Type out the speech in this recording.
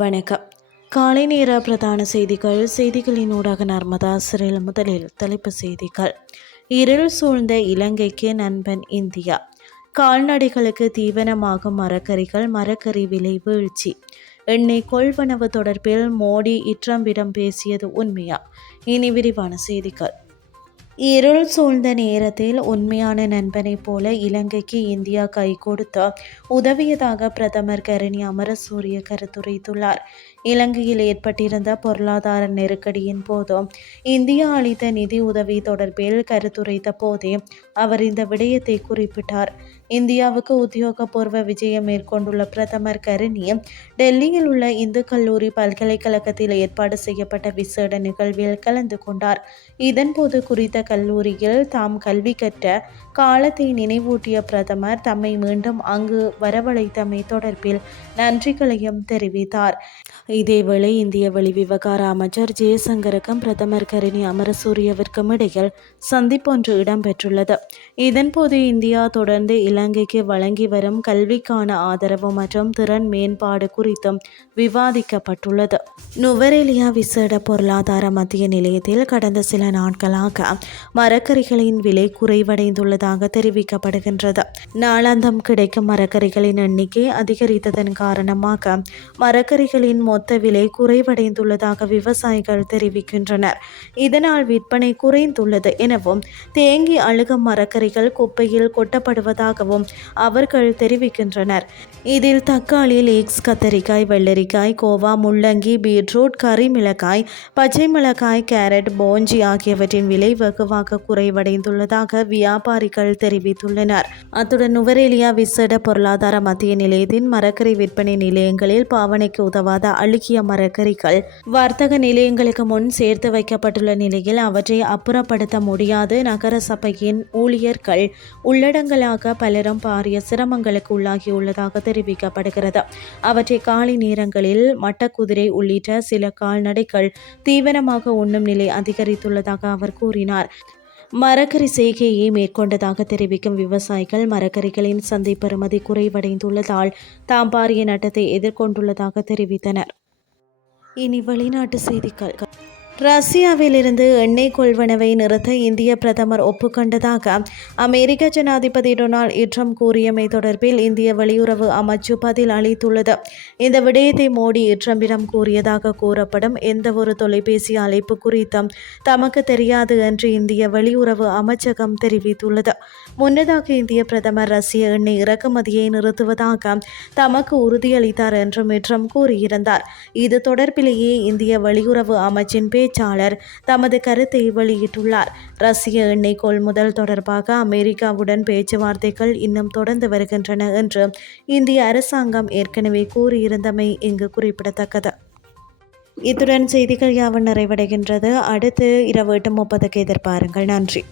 வணக்கம். காலை நேர பிரதான செய்திகள். செய்திகளின் ஊடாக நர்மதா சிறையில் முதலில் தலைப்பு செய்திகள். இருள் சூழ்ந்த இலங்கைக்கு நண்பன் இந்தியா. கால்நடைகளுக்கு தீவனமாகும் மரக்கறிகள் மரக்கறி விலை வீழ்ச்சி. எண்ணெய் கொள்வனவு தொடர்பில் மோடி இட்ரம்பிடம் பேசியது உண்மையா? இனி விரிவான செய்திகள். இருள் சூழ்ந்த நேரத்தில் உண்மையான நண்பனைப் போல இலங்கைக்கு இந்தியா கை கொடுத்து உதவியதாக பிரதமர் கரணி அமரசூரிய கருத்துரைத்துள்ளார். இலங்கையில் ஏற்பட்டிருந்த பொருளாதார நெருக்கடியின் போதும் இந்தியா அளித்த நிதி உதவி தொடர்பில் கருத்துரைத்த போதே அவர் இந்த விடயத்தை குறிப்பிட்டார். இந்தியாவுக்கு உத்தியோகபூர்வ விஜயம் மேற்கொண்டுள்ள பிரதமர் கருணி டெல்லியில் உள்ள இந்து கல்லூரி பல்கலைக்கழகத்தில் ஏற்பாடு செய்யப்பட்ட விசேட நிகழ்வில் கலந்து கொண்டார். இதன்போது குறித்த கல்லூரியில் தாம் கல்வி கற்ற காலத்தை நினைவூட்டிய பிரதமர் தம்மை மீண்டும் அங்கு வரவழைத்தமை தொடர்பில் நன்றிகளையும் தெரிவித்தார். இதேவேளை இந்திய வெளிவிவகார அமைச்சர் ஜெயசங்கருக்கும் பிரதமர் கருணி அமரசூரியவிற்கும் இடையில் சந்திப்பொன்று இடம்பெற்றுள்ளது. இதன்போது இந்தியா தொடர்ந்து இலங்கைக்கு வழங்கி வரும் கல்விக்கான ஆதரவு மற்றும் திறன் மேம்பாடு குறித்தும் விவாதிக்கப்பட்டுள்ளது. நுவரெலியா விசேட பொருளாதார மத்திய நிலையத்தில் கடந்த சில நாட்களாக மரக்கறிகளின் விலை குறைவடைந்துள்ளதாக தெரிவிக்கப்படுகின்றது. நாளாந்தம் கிடைக்கும் மரக்கறிகளின் எண்ணிக்கை அதிகரித்ததன் காரணமாக மரக்கறிகளின் மொத்த விலை குறைவடைந்துள்ளதாக விவசாயிகள் தெரிவிக்கின்றனர். இதனால் விற்பனை குறைந்துள்ளது எனவும் தேங்கி அழுகும் மரக்கறிகள் குப்பையில் கொட்டப்படுவதாகவும் அவர்கள் தெரிவிக்கின்றனர். இதில் தக்காளி லீக்ஸ் கத்தரிக்காய் வெள்ளரிக்காய் கோவா முள்ளங்கி பீட்ரூட் கறி மிளகாய் பச்சை மிளகாய் கேரட் போஞ்சி ஆகியவற்றின் விலை வெகுவாக குறைவடைந்துள்ளதாக வியாபாரிகள் தெரிவித்துள்ளனர். அத்துடன் நுவரேலியா விசேட பொருளாதார மத்திய நிலையத்தின் மரக்கறி விற்பனை நிலையங்களில் பாவனைக்கு உதவாத அழுகிய மரக்கறிகள் வர்த்தக நிலையங்களுக்கு முன் சேர்த்து வைக்கப்பட்டுள்ள நிலையில் அவற்றை அப்புறப்படுத்த முடியாது நகர சபையின் ஊழியர்கள் உள்ளடங்கலாக பலரும் பாரிய சிரமங்களுக்கு உள்ளாகியுள்ளதாக தெரிவிக்கப்படுகிறது. அவற்றை காலை நேரங்களில் மட்டக்குதிரை உள்ளிட்ட சில கால்நடைகள் தீவிரமாக உண்ணும் நிலை அதிகரித்துள்ளதாக அவர் கூறினார். மரக்கறி செய்கையை மேற்கொண்டதாக தெரிவிக்கும் விவசாயிகள் மரக்கறிகளின் சந்தை பெறுமதி குறைவடைந்துள்ளதால் தாம் பாரிய நட்டத்தை எதிர்கொண்டுள்ளதாக தெரிவித்தனர். இனி வெளிநாட்டு செய்திகள். ரஷ்யாவிலிருந்து எண்ணெய் கொள்வனவை நிறுத்த இந்திய பிரதமர் ஒப்புக்கொண்டதாக அமெரிக்க ஜனாதிபதி டொனால்ட் ட்ரம்ப் கூறியமை தொடர்பில் இந்திய வெளியுறவு அமைச்சு பதில் அளித்துள்ளது. இந்த விடயத்தை மோடி ட்ரம்பிடம் கூறியதாக கூறப்படும் எந்த ஒரு தொலைபேசி அழைப்பு குறித்தும் தமக்கு தெரியாது என்று இந்திய வெளியுறவு அமைச்சகம் தெரிவித்துள்ளது. முன்னதாக இந்திய பிரதமர் ரஷ்ய எண்ணெய் இறக்குமதியை நிறுத்துவதாக தமக்கு உறுதியளித்தார் என்றும் ட்ரம்ப் கூறியிருந்தார். இது தொடர்பிலேயே இந்திய வெளியுறவு அமைச்சின் பேச்சு பேச்சாளர் தமது கருத்தை வெளியிட்டுள்ளார். ரஷ்ய எண்ணெய் கொள்முதல் தொடர்பாக அமெரிக்காவுடன் பேச்சுவார்த்தைகள் இன்னும் தொடர்ந்து வருகின்றன என்று இந்திய அரசாங்கம் ஏற்கனவே கூறியிருந்தமை இங்கு குறிப்பிடத்தக்கது. இத்துடன் செய்திகள் யாவும் நிறைவடைகின்றது. அடுத்து இரவு எட்டு முப்பதுக்கு எதிர்பாருங்கள். நன்றி.